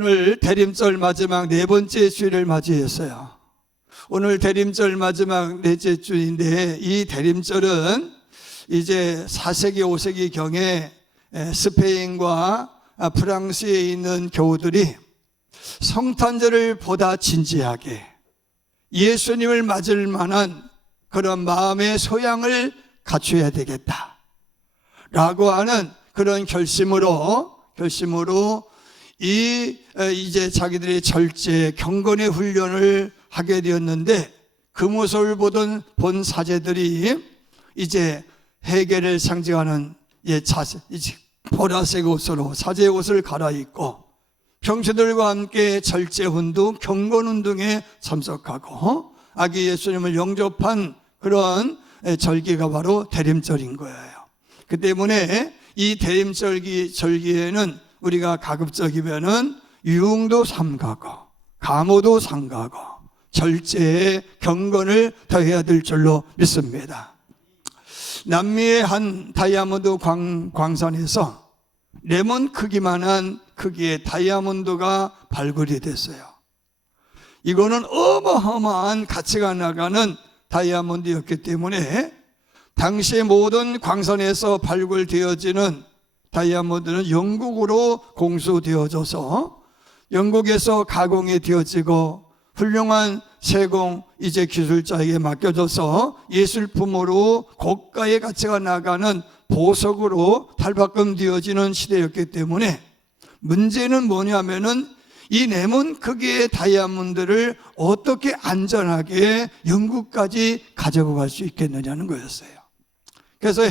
오늘 대림절 마지막 네 번째 주일을 맞이했어요. 오늘 대림절 마지막 넷째 주인데, 이 대림절은 이제 4세기 5세기 경에 스페인과 프랑스에 있는 교우들이 성탄절을 보다 진지하게 예수님을 맞을 만한 그런 마음의 소양을 갖춰야 되겠다 라고 하는 그런 결심으로 이제 자기들의 절제 경건의 훈련을 하게 되었는데, 그 모습을 본 사제들이 이제 회개를 상징하는 이제 보라색 옷으로 사제의 옷을 갈아입고 형제들과 함께 절제운동, 경건운동에 참석하고 아기 예수님을 영접한 그런 절기가 바로 대림절인 거예요. 그 때문에 이 대림절기에는 우리가 가급적이면은 유흥도 삼가고 감호도 삼가고 절제의 경건을 더해야 될 줄로 믿습니다. 남미의 한 다이아몬드 광산에서 레몬 크기만한 크기의 다이아몬드가 발굴이 됐어요. 이거는 어마어마한 가치가 나가는 다이아몬드였기 때문에 당시 모든 광산에서 발굴되어지는 다이아몬드는 영국으로 공수되어져서 영국에서 가공이 되어지고 훌륭한 세공 이제 기술자에게 맡겨져서 예술품으로 고가의 가치가 나가는 보석으로 탈바꿈되어지는 시대였기 때문에, 문제는 뭐냐면은 이 레몬 크기의 다이아몬드를 어떻게 안전하게 영국까지 가지고 갈 수 있겠느냐는 거였어요. 그래서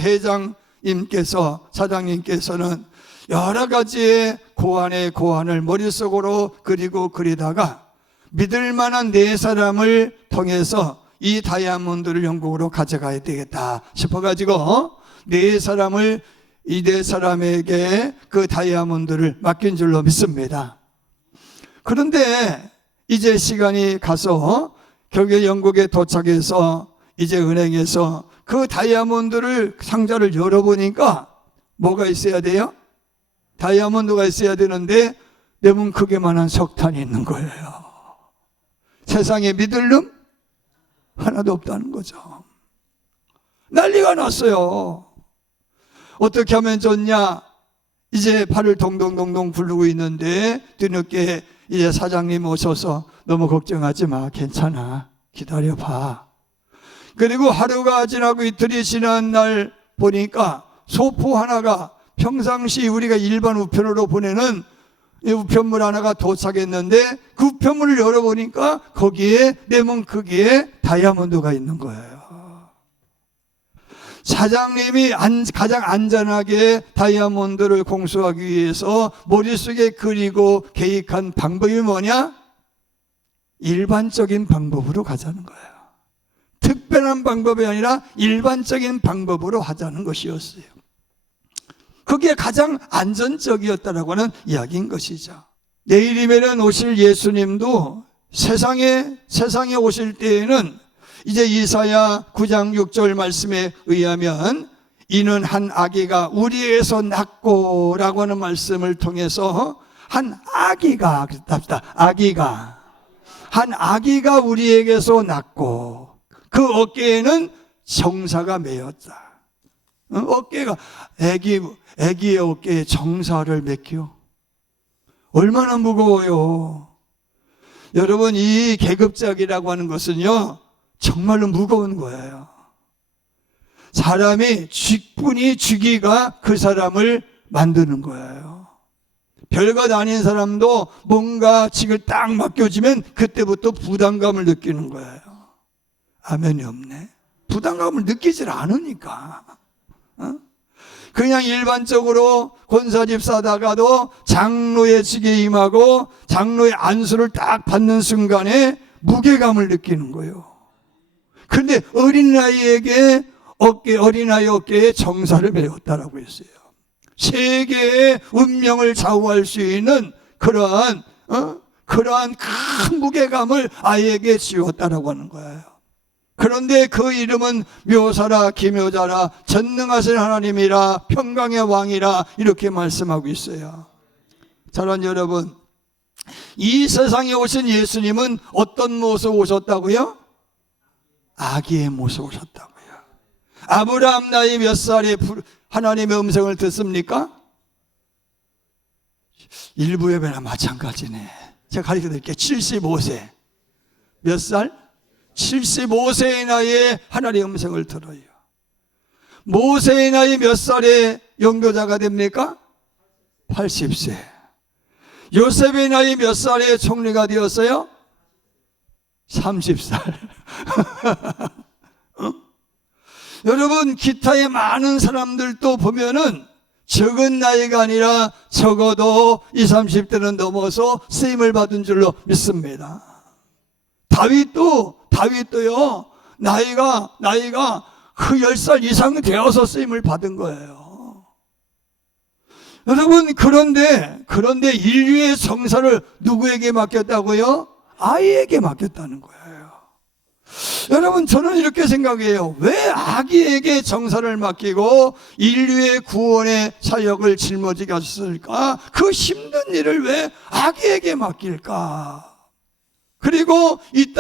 사장님께서는 여러 가지의 고안을 머릿속으로 그리다가 믿을 만한 네 사람을 통해서 이 다이아몬드를 영국으로 가져가야 되겠다 싶어가지고 이 네 사람에게 그 다이아몬드를 맡긴 줄로 믿습니다. 그런데 이제 시간이 가서 결국에 영국에 도착해서 이제 은행에서 그 다이아몬드를 상자를 열어보니까 뭐가 있어야 돼요? 다이아몬드가 있어야 되는데 레몬 크기만한 석탄이 있는 거예요. 세상에 믿을 놈 하나도 없다는 거죠. 난리가 났어요. 어떻게 하면 좋냐? 이제 발을 동동동동 굴르고 있는데 뒤늦게 이제 사장님 오셔서 너무 걱정하지 마, 괜찮아, 기다려봐. 그리고 하루가 지나고 이틀이 지난 날 보니까 소포 하나가, 평상시 우리가 일반 우편으로 보내는 우편물 하나가 도착했는데 그 우편물을 열어보니까 거기에 레몬 크기의 다이아몬드가 있는 거예요. 사장님이 가장 안전하게 다이아몬드를 공수하기 위해서 머릿속에 그리고 계획한 방법이 뭐냐? 일반적인 방법으로 가자는 거예요. 특별한 방법이 아니라 일반적인 방법으로 하자는 것이었어요. 그게 가장 안전적이었다라고 하는 이야기인 것이죠. 내일이면 오실 예수님도 세상에 오실 때에는 이제 이사야 9장 6절 말씀에 의하면 이는 한 아기가 우리에게서 낳고 라고 하는 말씀을 통해서 한 아기가 우리에게서 낳고 그 어깨에는 정사가 매였다. 어깨가 애기의 어깨에 정사를 매겨. 얼마나 무거워요. 여러분, 이 계급작이라고 하는 것은요 정말로 무거운 거예요. 사람이 직분이 주기가 그 사람을 만드는 거예요. 별것 아닌 사람도 뭔가 직을 딱 맡겨지면 그때부터 부담감을 느끼는 거예요. 아멘이 없네. 부담감을 느끼질 않으니까. 그냥 일반적으로 권사집 사다가도 장로의 직에 임하고 장로의 안수를 딱 받는 순간에 무게감을 느끼는 거예요. 그런데 어린아이에게 어린아이 어깨에 정사를 메웠다라고 했어요. 세계의 운명을 좌우할 수 있는 그러한 큰 무게감을 아이에게 지웠다라고 하는 거예요. 그런데 그 이름은 묘사라 기묘자라 전능하신 하나님이라 평강의 왕이라 이렇게 말씀하고 있어요. 사랑하는 여러분, 이 세상에 오신 예수님은 어떤 모습 오셨다고요? 아기의 모습 오셨다고요. 아브라함 나이 몇 살에 하나님의 음성을 듣습니까? 일부 예배나 마찬가지네. 제가 가르쳐 드릴게요. 75세. 몇 살? 75세의 나이에 하나님의 음성을 들어요. 모세의 나이 몇 살에 영도자가 됩니까? 80세. 요셉의 나이 몇 살에 총리가 되었어요? 30살. 여러분, 기타의 많은 사람들도 보면은 적은 나이가 아니라 적어도 20, 30대는 넘어서 쓰임을 받은 줄로 믿습니다. 다윗도요, 나이가 그 10살 이상 되어서 쓰임을 받은 거예요. 여러분, 그런데 인류의 정사를 누구에게 맡겼다고요? 아이에게 맡겼다는 거예요. 여러분, 저는 이렇게 생각해요. 왜 아기에게 정사를 맡기고 인류의 구원의 사역을 짊어지게 하셨을까? 그 힘든 일을 왜 아기에게 맡길까? 그리고 이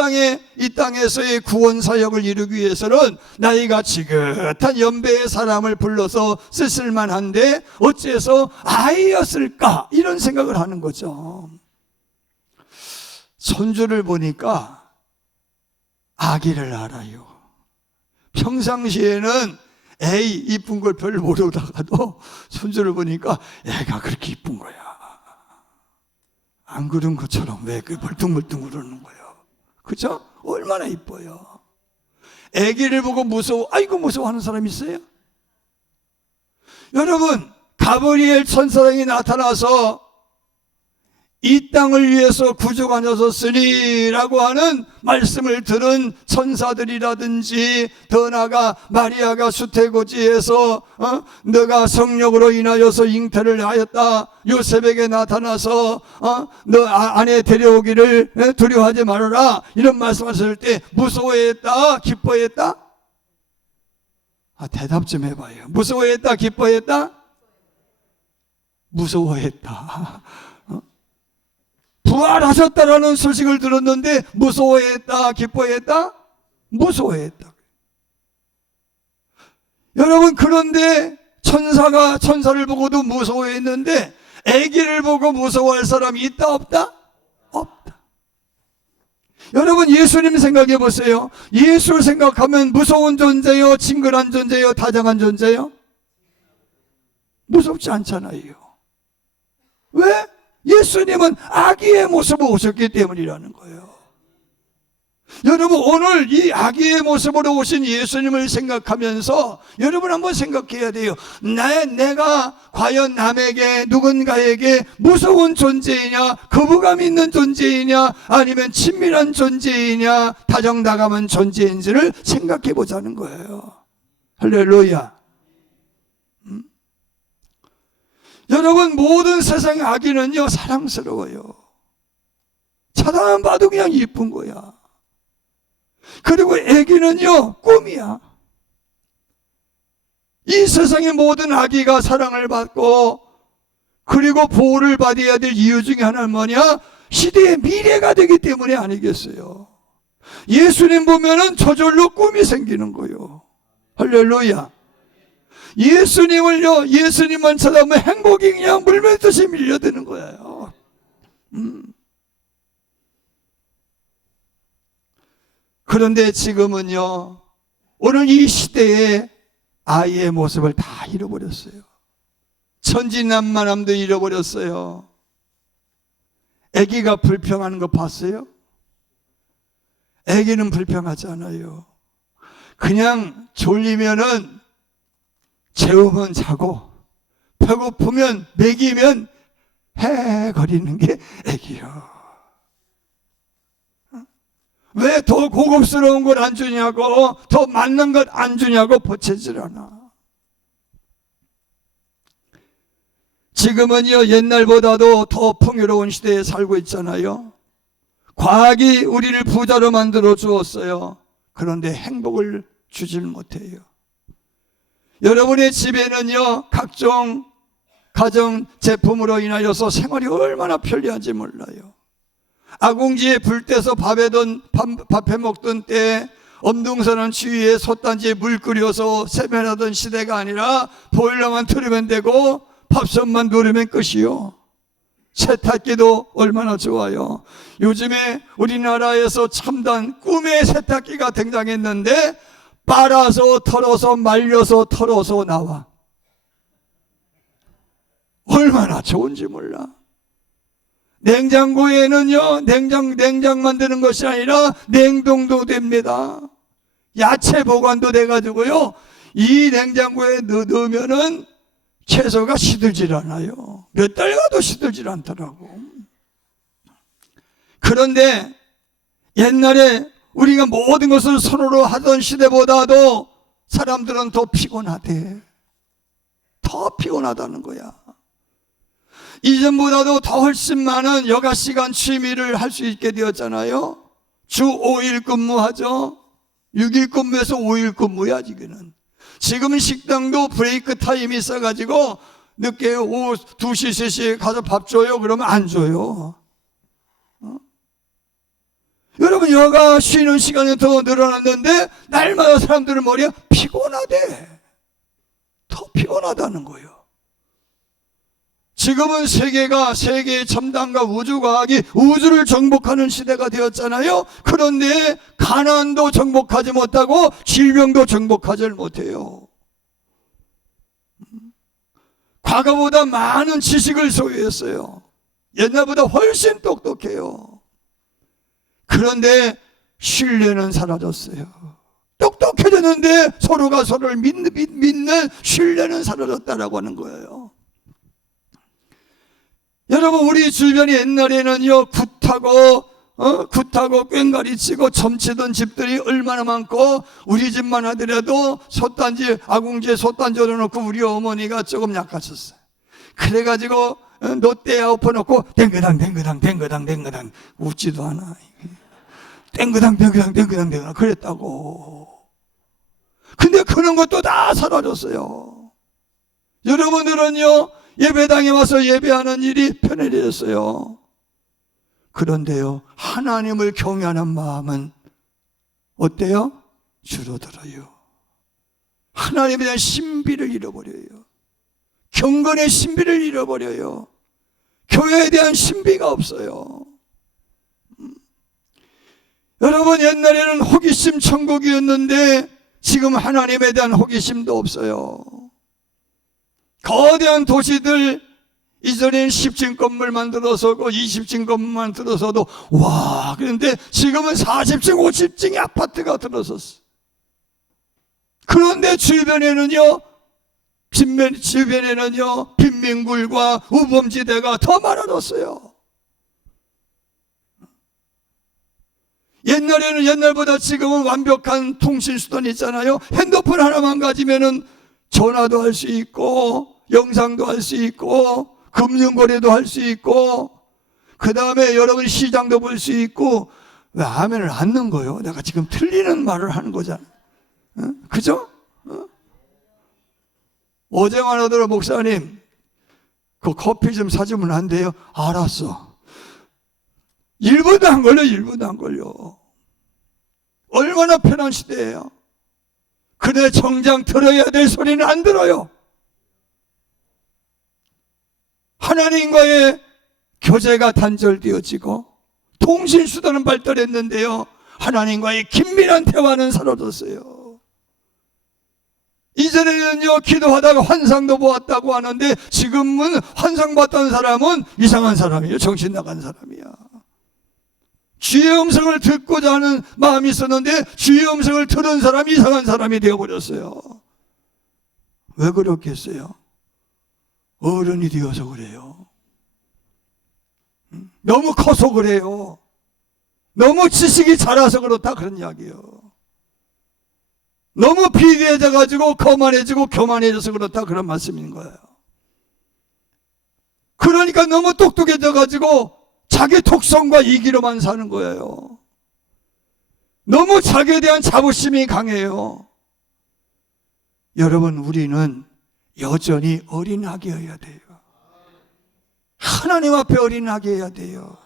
땅에서의 구원 사역을 이루기 위해서는 나이가 지긋한 연배의 사람을 불러서 쓰실 만한데 어째서 아이였을까? 이런 생각을 하는 거죠. 손주를 보니까 아기를 알아요. 평상시에는 애이 이쁜 걸 별로 모르다가도 손주를 보니까 애가 그렇게 이쁜 거야. 안 그런 것처럼 왜 그 멀뚱멀뚱 그러는 거예요. 그죠? 얼마나 이뻐요. 애기를 보고 아이고 무서워하는 사람 있어요? 여러분, 가브리엘 천사장이 나타나서 이 땅을 위해서 구주가 나섰으니라고 하는 말씀을 들은 천사들이라든지 더 나아가 마리아가 수태고지에서 너가 성령으로 인하여서 잉태를 하였다, 요셉에게 나타나서 너 아내 데려오기를 두려워하지 말아라, 이런 말씀하셨을 때 무서워했다, 기뻐했다? 대답 좀 해봐요. 무서워했다, 기뻐했다? 무서워했다. 부활하셨다라는 소식을 들었는데 무서워했다, 기뻐했다? 무서워했다. 여러분, 그런데 천사를 보고도 무서워했는데 아기를 보고 무서워할 사람이 있다, 없다? 없다. 여러분, 예수님 생각해 보세요. 예수 생각하면 무서운 존재요, 친근한 존재요, 다정한 존재요? 무섭지 않잖아요. 왜? 예수님은 아기의 모습으로 오셨기 때문이라는 거예요. 여러분, 오늘 이 아기의 모습으로 오신 예수님을 생각하면서 여러분 한번 생각해야 돼요. 내가 과연 남에게, 누군가에게 무서운 존재이냐, 거부감 있는 존재이냐, 아니면 친밀한 존재이냐, 다정다감한 존재인지를 생각해 보자는 거예요. 할렐루야. 여러분, 모든 세상의 아기는요, 사랑스러워요. 쳐다만 봐도 그냥 이쁜 거야. 그리고 아기는요, 꿈이야. 이 세상의 모든 아기가 사랑을 받고 그리고 보호를 받아야 될 이유 중에 하나는 뭐냐? 시대의 미래가 되기 때문에 아니겠어요. 예수님 보면은 저절로 꿈이 생기는 거예요. 할렐루야. 예수님만 쳐다보면 행복이 그냥 물밀듯이 밀려드는 거예요. 그런데 지금은요, 오늘 이 시대에 아이의 모습을 다 잃어버렸어요. 천진난만함도 잃어버렸어요. 아기가 불평하는 거 봤어요? 아기는 불평하지 않아요. 그냥 졸리면은 재우면 자고, 배고프면 먹이면 헤거리는 게 애기요. 왜 더 고급스러운 걸 안 주냐고, 더 맞는 것 안 주냐고 보채질 않아. 지금은요, 옛날보다도 더 풍요로운 시대에 살고 있잖아요. 과학이 우리를 부자로 만들어 주었어요. 그런데 행복을 주질 못해요. 여러분의 집에는요, 각종 가전 제품으로 인하여서 생활이 얼마나 편리한지 몰라요. 아궁지에 불 떼서 밥해 먹던 때 엄동선은 주위에 솥단지에 물 끓여서 세면하던 시대가 아니라 보일러만 틀으면 되고 밥솥만 누르면 끝이요. 세탁기도 얼마나 좋아요. 요즘에 우리나라에서 첨단 꿈의 세탁기가 등장했는데 빨아서 털어서 말려서 털어서 나와. 얼마나 좋은지 몰라. 냉장고에는요, 냉장 만드는 것이 아니라 냉동도 됩니다. 야채 보관도 돼가지고요, 이 냉장고에 넣으면은 채소가 시들질 않아요. 몇 달 가도 시들질 않더라고. 그런데 옛날에 우리가 모든 것을 손으로 하던 시대보다도 사람들은 더 피곤하대. 더 피곤하다는 거야. 이전보다도 더 훨씬 많은 여가시간 취미를 할 수 있게 되었잖아요. 주 5일 근무하죠. 6일 근무에서 5일 근무야 지금은. 지금은 식당도 브레이크 타임이 있어가지고 늦게 오후 2시, 3시에 가서 밥 줘요? 그러면 안 줘요. 여러분, 여가 쉬는 시간이 더 늘어났는데 날마다 사람들은 머리가 피곤하대. 더 피곤하다는 거예요. 지금은 세계의 첨단과 우주과학이 우주를 정복하는 시대가 되었잖아요. 그런데 가난도 정복하지 못하고 질병도 정복하지 못해요. 과거보다 많은 지식을 소유했어요. 옛날보다 훨씬 똑똑해요. 그런데 신뢰는 사라졌어요. 똑똑해졌는데 서로가 서로를 믿는 신뢰는 사라졌다라고 하는 거예요. 여러분, 우리 주변이 옛날에는요, 굿하고 꽹가리 치고 점치던 집들이 얼마나 많고, 우리 집만 하더라도 아궁지에 솥단지 얻어놓고 우리 어머니가 조금 약하셨어요. 그래가지고 놋대에 엎어놓고 댕그당 웃지도 않아. 댕그당 그랬다고. 근데 그런 것도 다 사라졌어요. 여러분들은요, 예배당에 와서 예배하는 일이 편해졌어요. 그런데요, 하나님을 경외하는 마음은 어때요? 줄어들어요. 하나님에 대한 신비를 잃어버려요. 경건의 신비를 잃어버려요. 교회에 대한 신비가 없어요. 여러분, 옛날에는 호기심 천국이었는데 지금 하나님에 대한 호기심도 없어요. 거대한 도시들, 이전엔 10층 건물 만들어서고 20층 건물 만들어서도 와, 그런데 지금은 40층 50층의 아파트가 들어섰어. 그런데 주변에는요 빈민굴과 우범지대가 더 많아졌어요. 옛날보다 지금은 완벽한 통신수단이 있잖아요. 핸드폰 하나만 가지면은 전화도 할 수 있고, 영상도 할 수 있고, 금융거래도 할 수 있고, 그 다음에 여러분 시장도 볼 수 있고. 왜 아멘을 안 넣는 거예요? 내가 지금 틀리는 말을 하는 거잖아. 그죠? 어제만 하더라도 목사님, 그 커피 좀 사주면 안 돼요? 알았어. 1분도 안 걸려, 1분도 안 걸려. 얼마나 편한 시대예요. 근데 정작 들어야 될 소리는 안 들어요. 하나님과의 교제가 단절되어지고 통신수단은 발달했는데요, 하나님과의 긴밀한 대화는 사라졌어요. 이전에는요, 기도하다가 환상도 보았다고 하는데 지금은 환상 봤던 사람은 이상한 사람이에요. 정신 나간 사람이야. 주의 음성을 듣고자 하는 마음이 있었는데 주의 음성을 들은 사람이 이상한 사람이 되어버렸어요. 왜 그렇겠어요? 어른이 되어서 그래요. 너무 커서 그래요. 너무 지식이 자라서 그렇다, 그런 이야기예요. 너무 비대해져가지고 거만해지고 교만해져서 그렇다, 그런 말씀인 거예요. 그러니까 너무 똑똑해져가지고 자기 독성과 이기로만 사는 거예요. 너무 자기에 대한 자부심이 강해요. 여러분, 우리는 여전히 어린아기여야 돼요. 하나님 앞에 어린아기여야 돼요.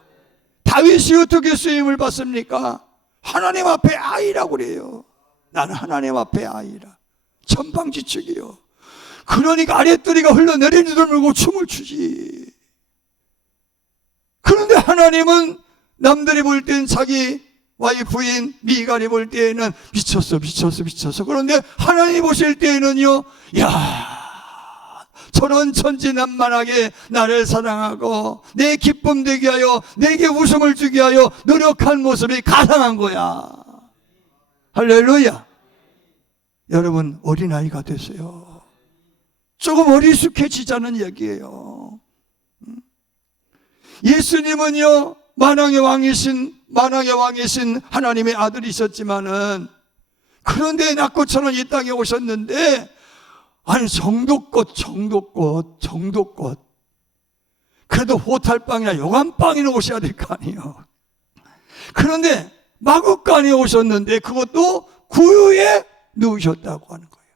다윗이 어떻게 쓰임을 받습니까? 하나님 앞에 아이라고 그래요. 나는 하나님 앞에 아이라. 천방지축이요. 그러니까 아랫도리가 흘러내리는 줄 알고 춤을 추지. 그런데 하나님은 남들이 볼 땐 자기 와이프인 미갈이 볼 때에는 미쳤어. 그런데 하나님이 보실 때에는요, 야, 저런 천진난만하게 나를 사랑하고 내 기쁨 되게 하여 내게 웃음을 주게 하여 노력한 모습이 가상한 거야. 할렐루야. 여러분, 어린아이가 되세요. 조금 어리숙해지자는 얘기예요. 예수님은요, 만왕의 왕이신 하나님의 아들이셨지만은, 그런데 낙고처럼 이 땅에 오셨는데, 아니, 정도껏. 그래도 호탈방이나 요간방이나 오셔야 될 거 아니에요. 그런데 마구간에 오셨는데, 그것도 구유에 누우셨다고 하는 거예요.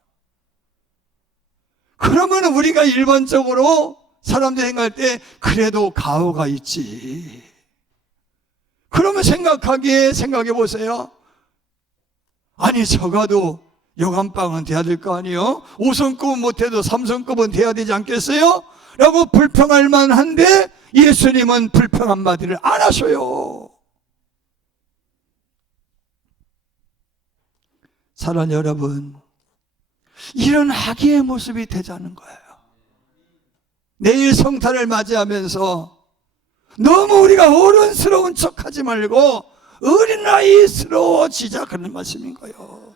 그러면 우리가 일반적으로 사람들이 생각할 때, 그래도 가오가 있지. 그러면 생각해 보세요. 아니, 적어도 요간방은 돼야 될 거 아니에요? 5성급은 못해도 3성급은 돼야 되지 않겠어요? 라고 불평할 만한데, 예수님은 불평 한마디를 안 하셔요. 사랑하는 여러분, 이런 아기의 모습이 되자는 거예요. 내일 성탄을 맞이하면서 너무 우리가 어른스러운 척하지 말고 어린아이스러워지자, 그런 말씀인 거예요.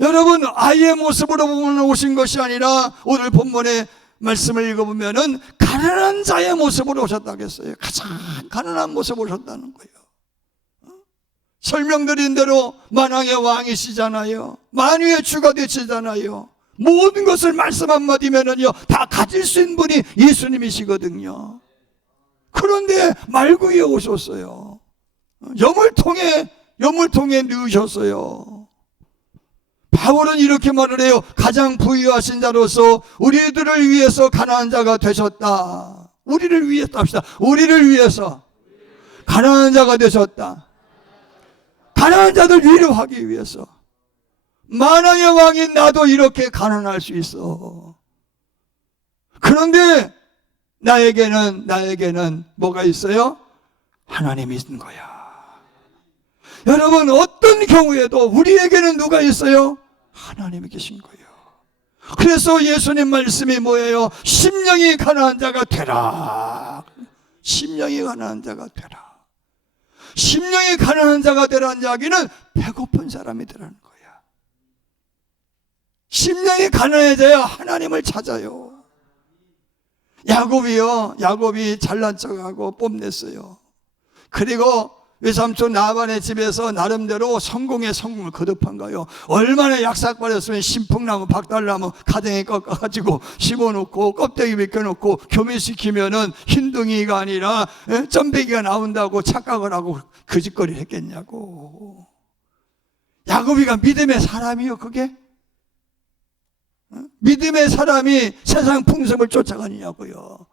여러분, 아이의 모습으로 보면 오신 것이 아니라 오늘 본문의 말씀을 읽어보면은 가난한 자의 모습으로 오셨다겠어요. 가장 가난한 모습으로 오셨다는 거예요. 설명드린 대로 만왕의 왕이시잖아요. 만유의 주가 되시잖아요. 모든 것을 말씀 한마디면은요, 다 가질 수 있는 분이 예수님이시거든요. 그런데 말구에 오셨어요. 여물통에 누우셨어요. 바울은 이렇게 말을 해요. 가장 부유하신 자로서 우리들을 위해서 가난한 자가 되셨다. 우리를 위해서 합시다. 우리를 위해서 가난한 자가 되셨다. 가난한 자들 위로하기 위해서. 만왕의 왕인 나도 이렇게 가난할 수 있어. 그런데 나에게는 뭐가 있어요? 하나님이 있는 거야. 여러분, 어떤 경우에도 우리에게는 누가 있어요? 하나님이 계신 거예요. 그래서 예수님 말씀이 뭐예요? 심령이 가난한 자가 되라. 심령이 가난한 자가 되라. 심령이 가난한 자가 되라는 이야기는 배고픈 사람이 되라는 거야. 심령이 가난해져야 하나님을 찾아요. 야곱이 잘난 척하고 뽐냈어요. 그리고 외삼촌 라반의 집에서 나름대로 성공을 거듭한 거예요. 얼마나 약삭거렸으면 신풍나무, 박달나무 가정에 꺾어가지고 심어놓고 껍데기 벗겨놓고 교미시키면은 흰둥이가 아니라 점배기가 나온다고 착각을 하고 거짓거리를 했겠냐고. 야곱이가 믿음의 사람이요, 그게? 믿음의 사람이 세상 풍습을 쫓아가느냐고요.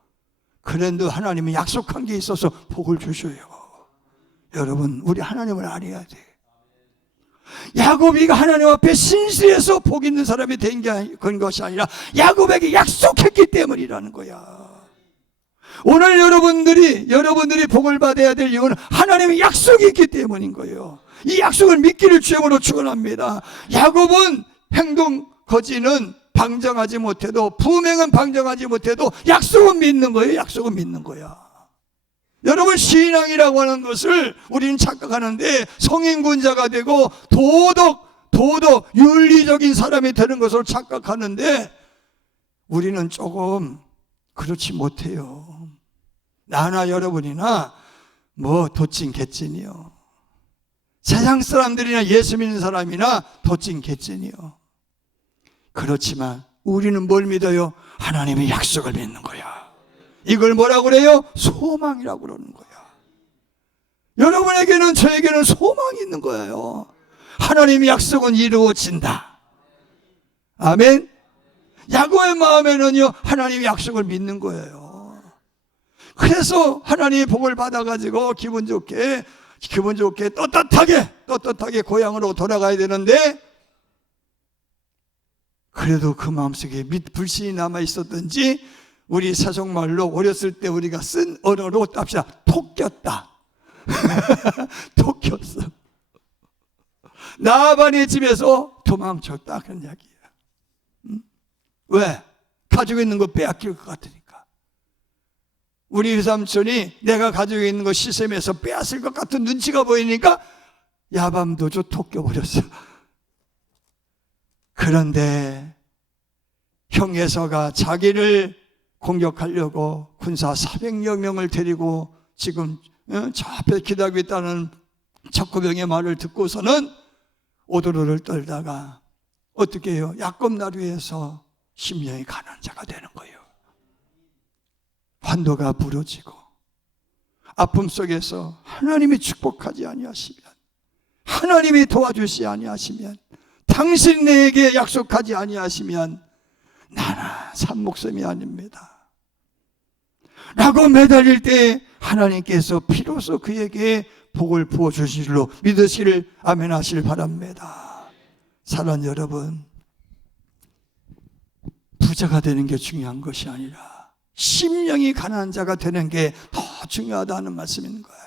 그런데 하나님이 약속한 게 있어서 복을 주셔요. 여러분, 우리 하나님을 알아야 돼. 야곱이가 하나님 앞에 신실해서 복 있는 사람이 된 것이 아니라 야곱에게 약속했기 때문이라는 거야. 오늘 여러분들이 복을 받아야 될 이유는 하나님의 약속이 있기 때문인 거예요. 이 약속을 믿기를 주님으로 축원합니다. 야곱은 행동 거지는 방정하지 못해도, 분행은 방정하지 못해도 약속은 믿는 거예요. 약속은 믿는 거야. 여러분, 신앙이라고 하는 것을 우리는 착각하는데, 성인군자가 되고 도덕, 윤리적인 사람이 되는 것을 착각하는데, 우리는 조금 그렇지 못해요. 나나 여러분이나 도찐 개찐이요. 세상 사람들이나 예수 믿는 사람이나 도찐 개찐이요. 그렇지만 우리는 뭘 믿어요? 하나님의 약속을 믿는 거야. 이걸 뭐라고 그래요? 소망이라고 그러는 거야. 여러분에게는, 저에게는 소망이 있는 거예요. 하나님의 약속은 이루어진다. 아멘. 야곱의 마음에는요, 하나님의 약속을 믿는 거예요. 그래서 하나님의 복을 받아가지고 기분 좋게 떳떳하게 고향으로 돌아가야 되는데, 그래도 그 마음속에 불신이 남아 있었던지 우리 사속말로 어렸을 때 우리가 쓴 언어로 답시다. 톡꼈다. 톡꼈어. 나반의 집에서 도망쳤다, 그런 이야기예요. 왜? 가지고 있는 거 빼앗길 것 같으니까. 우리 외삼촌이 내가 가지고 있는 거 시샘에서 빼앗을 것 같은 눈치가 보이니까 야밤도주 톡 껴버렸어. 그런데 형예서가 자기를 공격하려고 군사 400여 명을 데리고 지금 저 앞에 기다리고 있다는 적구병의 말을 듣고서는 오도로를 떨다가 어떻게 해요? 야곱나루에서 심령이 가난한 자가 되는 거예요. 환도가 부러지고 아픔 속에서 하나님이 축복하지 아니하시면, 하나님이 도와주시 아니하시면, 당신 내게 약속하지 아니하시면 나는 산 목숨이 아닙니다 라고 매달릴 때 하나님께서 비로소 그에게 복을 부어주실 줄로 믿으시길 아멘 하시길 바랍니다. 사랑하는 여러분, 부자가 되는 게 중요한 것이 아니라 심령이 가난한 자가 되는 게 더 중요하다는 말씀인 거예요.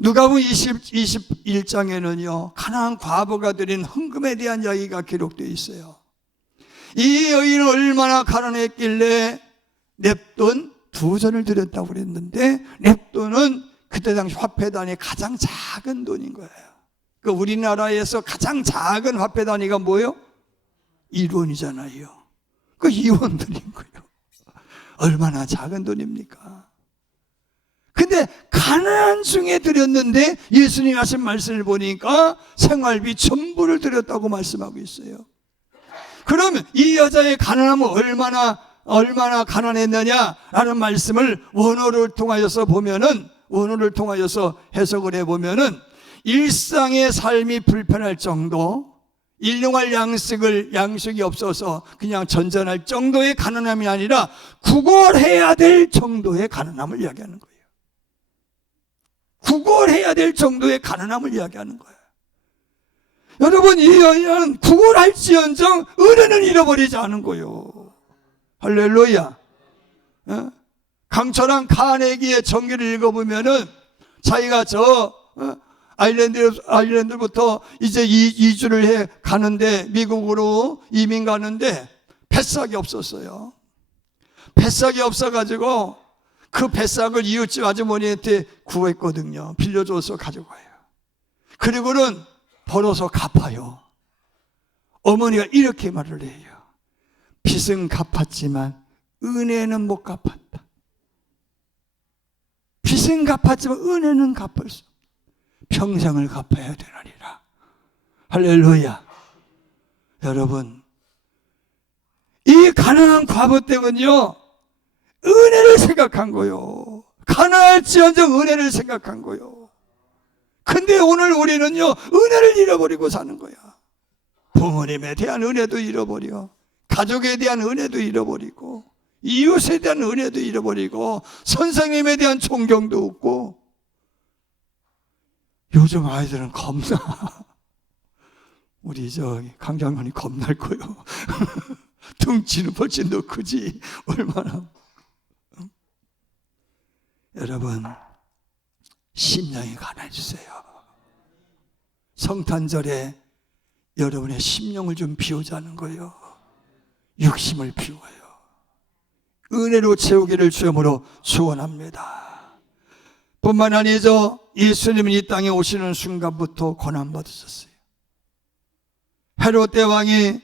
누가복음 21장에는요 가나안 과부가 드린 헌금에 대한 이야기가 기록되어 있어요. 이 여인은 얼마나 가난했길래 냅돈 2전을 드렸다고 그랬는데, 냅돈은 그때 당시 화폐 단위 가장 작은 돈인 거예요. 그 우리나라에서 가장 작은 화폐 단위가 뭐예요? 1원이잖아요. 그 2원 드린 거예요. 얼마나 작은 돈입니까? 근데 가난한 중에 드렸는데 예수님이 하신 말씀을 보니까 생활비 전부를 드렸다고 말씀하고 있어요. 그러면 이 여자의 가난함은 얼마나 가난했느냐라는 말씀을 원어를 통하여서 해석을 해보면은 일상의 삶이 불편할 정도, 일용할 양식이 없어서 그냥 전전할 정도의 가난함이 아니라 구걸해야 될 정도의 가난함을 이야기하는 거예요. 구걸해야 될 정도의 가난함을 이야기하는 거예요. 여러분, 이 여인은 구걸할지언정 은혜는 잃어버리지 않은 거예요. 할렐루야. 강철한 카네기의 전기를 읽어보면은 자기가 아일랜드부터 이제 이주를 해 가는데, 미국으로 이민 가는데 뱃삭이 없었어요. 뱃삭이 없어가지고 그 뱃삭을 이웃집 아주머니한테 구했거든요. 빌려줘서 가져가요. 그리고는 벌어서 갚아요. 어머니가 이렇게 말을 해요. 빚은 갚았지만 은혜는 못 갚았다. 빚은 갚았지만 은혜는 갚을 수, 평생을 갚아야 되느니라. 할렐루야. 여러분, 이 가난한 과부 때문요 은혜를 생각한 거요. 가난할지언정 은혜를 생각한 거요. 근데 오늘 우리는요 은혜를 잃어버리고 사는 거야. 부모님에 대한 은혜도 잃어버려, 가족에 대한 은혜도 잃어버리고, 이웃에 대한 은혜도 잃어버리고, 선생님에 대한 존경도 없고. 요즘 아이들은 겁나, 우리 강장관이 겁날 거요. 덩치는 훨씬 더 크지. 얼마나. 여러분, 심령이 가난해주세요. 성탄절에 여러분의 심령을 좀 비우자는 거예요. 육심을 비워요. 은혜로 채우기를 주님으로 축원합니다. 뿐만 아니죠, 예수님은 이 땅에 오시는 순간부터 고난받으셨어요. 헤롯 대왕이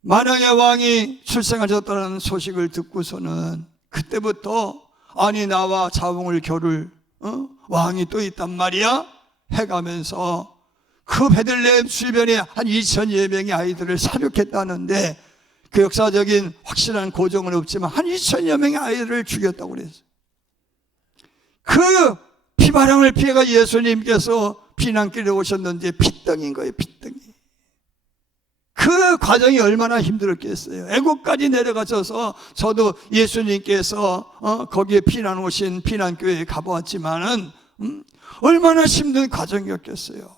만왕의 왕이 출생하셨다는 소식을 듣고서는 그때부터 아니 나와 자웅을 겨룰 왕이 또 있단 말이야 해가면서 그 베들레헴 주변에 한 2,000여 명의 아이들을 사륙했다는데, 그 역사적인 확실한 고정은 없지만 한 2,000여 명의 아이들을 죽였다고 그랬어요. 그 피바람을 피해가 예수님께서 피난길에 오셨는데 핏덩인 거예요. 핏덩이. 그 과정이 얼마나 힘들었겠어요. 애국까지 내려가셔서 저도 예수님께서 거기에 피난 오신 피난교회에 가보았지만은 얼마나 힘든 과정이었겠어요.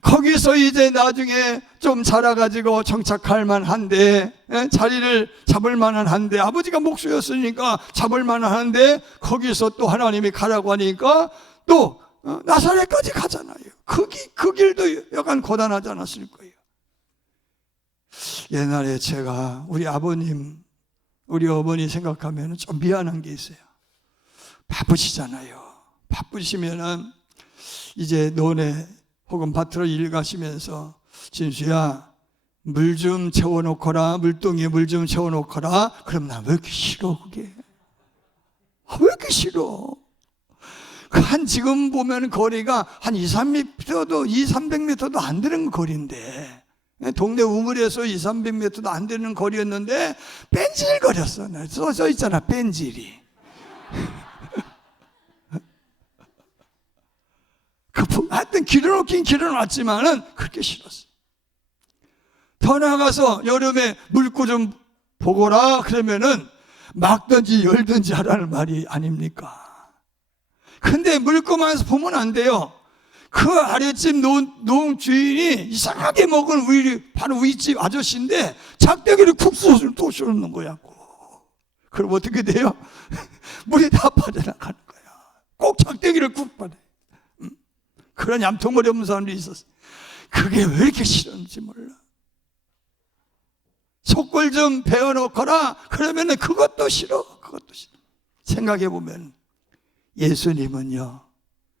거기서 이제 나중에 좀 자라가지고 정착할 만한데, 자리를 잡을 만한데, 아버지가 목수였으니까 잡을 만한데, 거기서 또 하나님이 가라고 하니까 또 나사렛까지 가잖아요. 그 길도 약간 고단하지 않았을 거예요. 옛날에 제가 우리 아버님, 우리 어머니 생각하면 좀 미안한 게 있어요. 바쁘시잖아요. 바쁘시면은 이제 논에 혹은 밭으로 일 가시면서 진수야, 물 좀 채워놓거라, 물동이에 물 좀 채워놓거라. 그럼 나 왜 이렇게 싫어 그게? 왜 이렇게 싫어? 한 지금 보면 거리가 한 300m도 안 되는 거리인데, 동네 우물에서 300m도 안 되는 거리였는데 뺀질거렸어. 써 있잖아, 뺀질이. 하여튼 길어놓긴 길어놨지만은 그렇게 싫었어. 더 나아가서 여름에 물고 좀 보거라 그러면은 막든지 열든지 하라는 말이 아닙니까? 근데 물고만 보면 안 돼요. 그 아랫집 농 주인이 이상하게 먹은 바로 윗집 아저씨인데 작대기를 국수를 또 쏘는 거야. 그럼 어떻게 돼요? 물이 다 빠져나가는 거야. 꼭 작대기를 국 받아. 그런 얌통머리 없는 사람들이 있었어. 그게 왜 이렇게 싫었는지 몰라. 속골 좀 배워놓거라 그러면은 그것도 싫어. 생각해보면 예수님은요,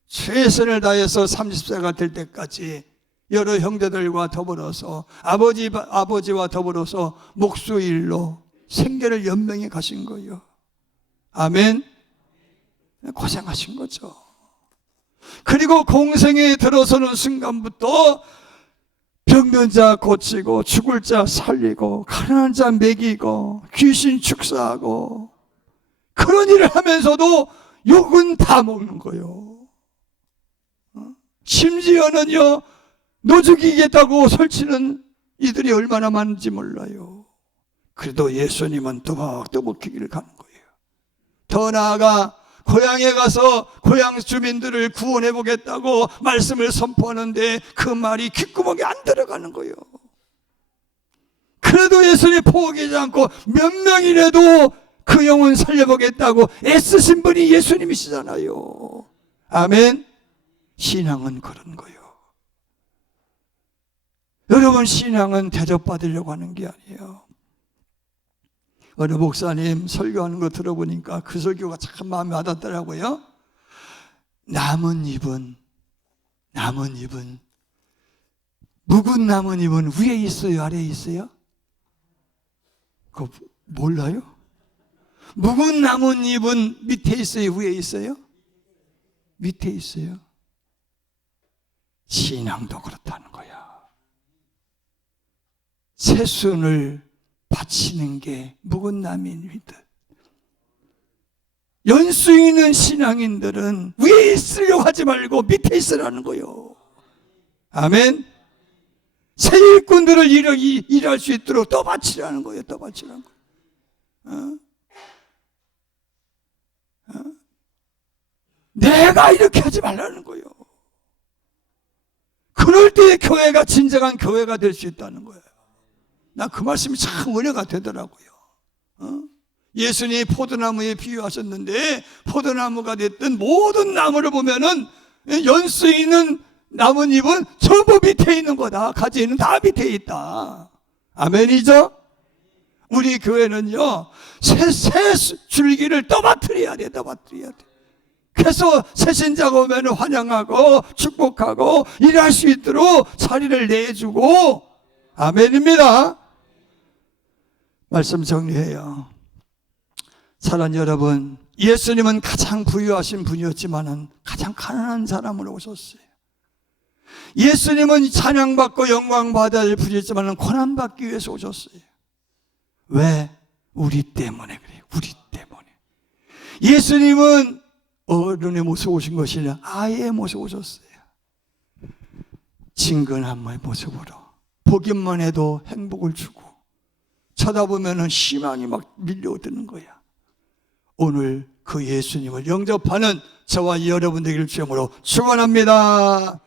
최선을 다해서 30세가 될 때까지 여러 형제들과 더불어서 아버지와 더불어서 목수일로 생계를 연명해 가신 거예요. 아멘. 고생하신 거죠. 그리고 공생에 들어서는 순간부터 병든 자 고치고 죽을 자 살리고 가난한 자 먹이고 귀신 축사하고 그런 일을 하면서도 욕은 다 먹는 거예요. 심지어는요, 너 죽이겠다고 설치는 이들이 얼마나 많은지 몰라요. 그래도 예수님은 또박또박 그 길을 가는 거예요. 더 나아가 고향에 가서 고향 주민들을 구원해 보겠다고 말씀을 선포하는데 그 말이 귓구멍에 안 들어가는 거예요. 그래도 예수님 포기하지 않고 몇 명이라도 그 영혼 살려보겠다고 애쓰신 분이 예수님이시잖아요. 아멘. 신앙은 그런 거예요. 여러분, 신앙은 대접받으려고 하는 게 아니에요. 어느 목사님 설교하는 거 들어보니까 그 설교가 참 마음에 와닿더라고요. 묵은 나뭇잎은 위에 있어요, 아래에 있어요? 그거 몰라요? 묵은 나뭇잎은 밑에 있어요, 위에 있어요? 밑에 있어요. 신앙도 그렇다는 거야. 새순을 바치는 게 묵은 나뭇잎이다. 연수 있는 신앙인들은 위에 있으려고 하지 말고 밑에 있으라는 거예요. 아멘. 새 일꾼들을 일할 수 있도록 더 바치라는 거예요. 더 바치라는 거예요. 내가 이렇게 하지 말라는 거예요. 그럴 때 교회가 진정한 교회가 될 수 있다는 거예요. 나 그 말씀이 참 은혜가 되더라고요. 예수님이 포도나무에 비유하셨는데 포도나무가 됐든 모든 나무를 보면은 연수 있는 나뭇잎은 전부 밑에 있는 거다. 가지는 다 밑에 있다. 아멘이죠? 우리 교회는요, 새 줄기를 떠받들여야 돼. 그래서 새신자가 오면 환영하고 축복하고 일할 수 있도록 자리를 내주고, 아멘입니다. 말씀 정리해요. 사랑하는 여러분, 예수님은 가장 부유하신 분이었지만은 가장 가난한 사람으로 오셨어요. 예수님은 찬양받고 영광받아야 할 분이었지만은 고난받기 위해서 오셨어요. 왜? 우리 때문에 그래요. 우리 때문에. 예수님은 어른의 모습 오신 것이 아니라 아이의 모습 오셨어요. 친근함의 모습으로 보기만 해도 행복을 주고 쳐다보면은 희망이 막 밀려오는 거야. 오늘 그 예수님을 영접하는 저와 여러분 되기를 주님으로 축원합니다.